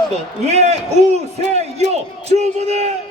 한번. 외우세요? 주문을!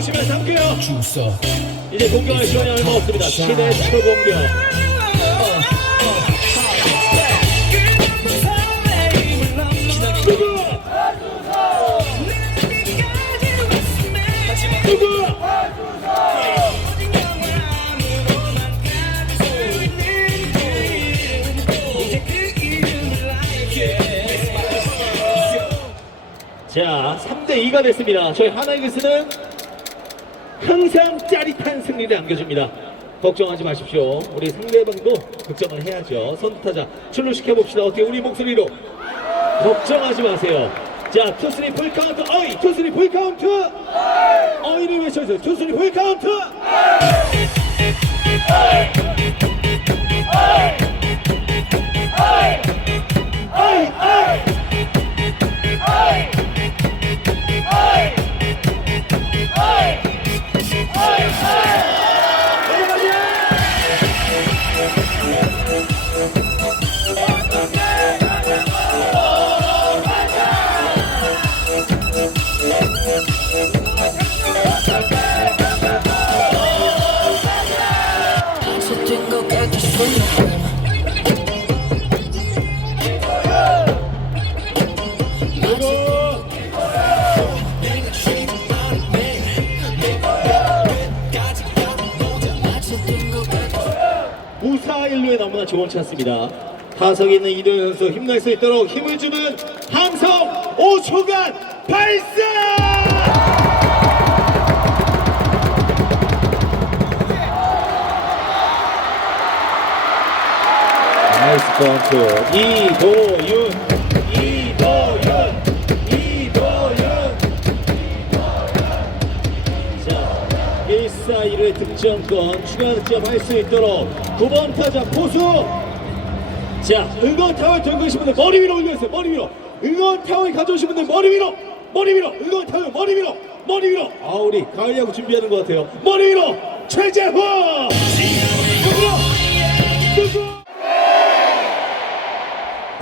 자, 바꾸시면 함께요. 이제 공격할 시간이 얼마 없습니다. 신의 초공격. 자, 3대 2가 됐습니다. 저희 하나이글스는 항상 짜릿한 승리를 안겨줍니다. 걱정하지 마십시오. 우리 상대방도 걱정을 해야죠. 선타자 출루시켜 봅시다. 어떻게 우리 목소리로 걱정하지 마세요. 자, 투스리 풀 카운트, 어이, 투스리 풀 카운트, 어이를 외쳐주세요. 투스리 풀 카운트. 어이, 어이. 어쨌든 좋은 찬스입니다. 타석에 있는 이도현 선수 힘낼 수 있도록 힘을 주는 함성 5초간 발사! 나이스 펀트 이도윤 이도윤 1사1의 득점권 추가 득점할 수 있도록 9번 타자 포수. 자 응원 타월 들고 계신 분들 머리 위로 올려주세요. 머리 위로. 응원 타월 가져오신 분들 머리 위로. 머리 위로. 응원 타월 머리 위로. 머리 위로. 아 우리 가을 야구 준비하는 것 같아요. 머리 위로. 최재훈 누구요 누구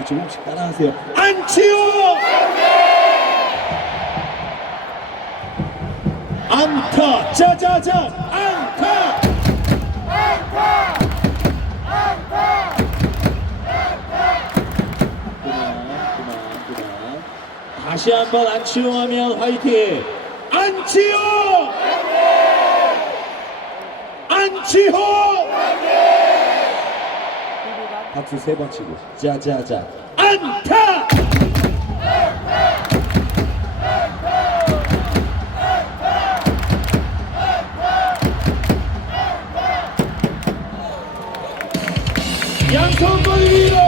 조금씩 따라하세요? 안치호! 안타! 짜자자. 안 다시 한번 안치홍하면 화이팅! 안치홍! 안치홍! 박수 세 번 치고. 짜자자. 안타! 양손 위로